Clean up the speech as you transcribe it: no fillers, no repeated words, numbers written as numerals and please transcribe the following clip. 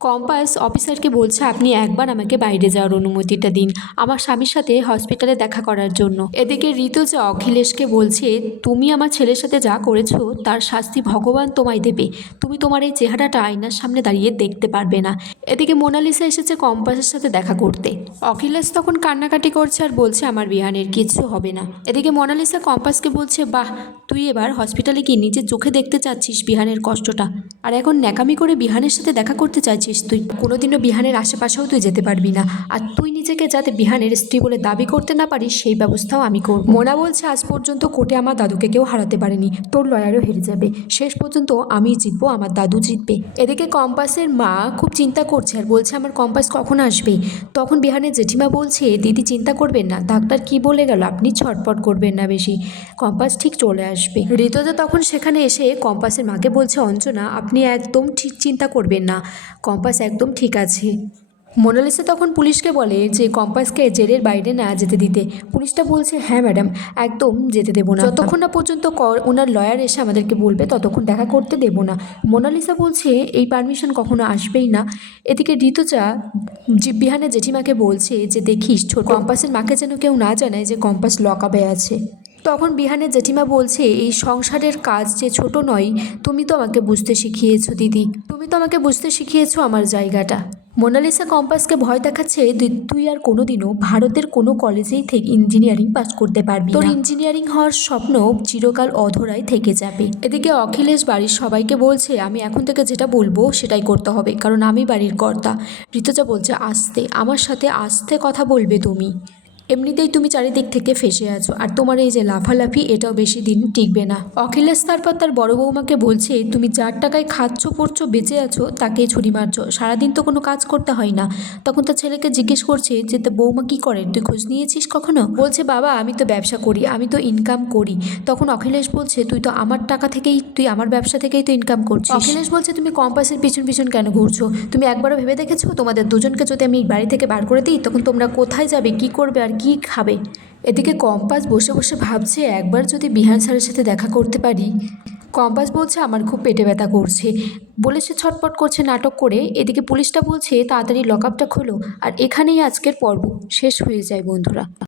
Compass অফিসারকে বলছে আপনি একবার আমাকে বাইরে যাওয়ার অনুমতিটা দিন আমার স্বামীর সাথে হসপিটালে দেখা করার জন্য। এদিকে ঋতুজা অখিলেশকে বলছে তুমি আমার ছেলের সাথে যা করেছো তার শাস্তি ভগবান তোমায় দেবে, তুমি তোমার এই চেহারাটা আয়নার সামনে দাঁড়িয়ে দেখতে পারবে না। এদিকে মোনালিসা এসেছে কম্পাসের সাথে দেখা করতে। অখিলেশ তখন কান্নাকাটি করছে আর বলছে আমার বিহানের কিচ্ছু হবে না। এদিকে মোনালিসা কম্পাসকে বলছে বাহ, তুই এবার হসপিটালে গিয়ে নিজের চোখে দেখতে চাচ্ছিস বিহানের কষ্টটা, আর এখন ন্যাকামি করে বিহানের সাথে দেখা করতে চাইছিস। তুই কোনোদিনও বিহানের আশেপাশেও তুই যেতে পারবি না, আর তুই নিজেকে যাতে বিহানের স্ত্রী বলে দাবি করতে না পারিস সেই ব্যবস্থাও আমি করব। মোনা বলছে আজ পর্যন্ত কোর্টে আমার দাদুকে কেউ হারাতে পারেনি, তোর লয়ারও হেরে যাবে, শেষ পর্যন্ত আমি জিতবো, আমার দাদু জিতবে। এদিকে কম্পাসের মা খুব চিন্তা করছে আর বলছে আমার কম্পাস কখন আসবে। তখন বিহানের জেঠিমা বলছে দিদি চিন্তা করবেন না, ডাক্তার কি বলে গেল, আপনি ছটপট করবেন না বেশি, কম্পাস ঠিক চলে আসবে। ঋতুজা তখন সেখানে এসে কম্পাসের মাকে বলছে অঞ্জনা আপনি একদম ঠিক চিন্তা করবেন না, কম্পাস একদম ঠিক আছে। মোনালিসা তখন পুলিশকে বলে যে কম্পাসকে জেলের বাইরে না যেতে দিতে। পুলিশটা বলছে হ্যাঁ ম্যাডাম, একদম যেতে দেবো না, যতক্ষণ না পর্যন্ত ওনার লয়ার এসে আমাদেরকে বলবে ততক্ষণ দেখা করতে দেবো না। মোনালিসা বলছে এই পারমিশন কখনো আসবেই না। এদিকে ঋতুজা বিহানের জেঠিমাকে বলছে যে দেখিস ছোট কম্পাসের মাকে যেন কেউ না জানায় যে কম্পাস লকআপে আছে। তখন বিহানের জেঠিমা বলছে এই সংসারের কাজ যে ছোট নয়, তুমি তো আমাকে বুঝতে শিখিয়েছো দিদি, তুমি তো আমাকে বুঝতে শিখিয়েছো আমার জায়গাটা। মোনালিসা কম্পাসকে ভয় দেখাচ্ছে তুই আর কোনোদিনও ভারতের কোনো কলেজেই থেকে ইঞ্জিনিয়ারিং পাস করতে পারবি না, তোর ইঞ্জিনিয়ারিং হওয়ার স্বপ্ন চিরকাল অধরাই থেকে যাবে। এদিকে অখিলেশ বাড়ির সবাইকে বলছে আমি এখন থেকে যেটা বলবো সেটাই করতে হবে, কারণ আমি বাড়ির কর্তা। ঋতুজা বলছে আস্তে, আমার সাথে আস্তে কথা বলবে তুমি, এমনিতেই তুমি চারিদিক থেকে ফেসে আছো, আর তোমার এই যে লাফালাফি এটাও বেশি দিন টিকবে না। অখিলেশ তারপর তার বড় বৌমাকে বলছে তুমি যার টাকায় খাচ্ছ পড়ছো বেঁচে আছো তাকেই ছুরি মারছো, সারাদিন তো কোনো কাজ করতে হয় না। তখন তার ছেলেকে জিজ্ঞেস করছে যে তা বৌমা কী করে, তুই খোঁজ নিয়েছিস কখনো? বলছে বাবা আমি তো ব্যবসা করি, আমি তো ইনকাম করি। তখন অখিলেশ বলছে তুই তো আমার টাকা থেকেই, তুই আমার ব্যবসা থেকেই তো ইনকাম করছিস। অখিলেশ বলছে তুমি কম্পাসের পিছন পিছন কেন ঘুরছো, তুমি একবারও ভেবে দেখেছো তোমাদের দুজনকে যদি আমি বাড়ি থেকে বার করে দিই তখন তোমরা কোথায় যাবে, কি করবে আর কি খাবে? এদিকে কম্পাস বসে বসে ভাবছে একবার যদি বিহান স্যারের সাথে দেখা করতে পারি। কম্পাস বলছে আমার খুব পেটে ব্যথা করছে বলে সে ছটপট করছে নাটক করে। এদিকে পুলিশটা বলছে তাড়াতাড়ি লকআপটা খোলো। আর এখানেই আজকের পর্ব শেষ হয়ে যায় বন্ধুরা।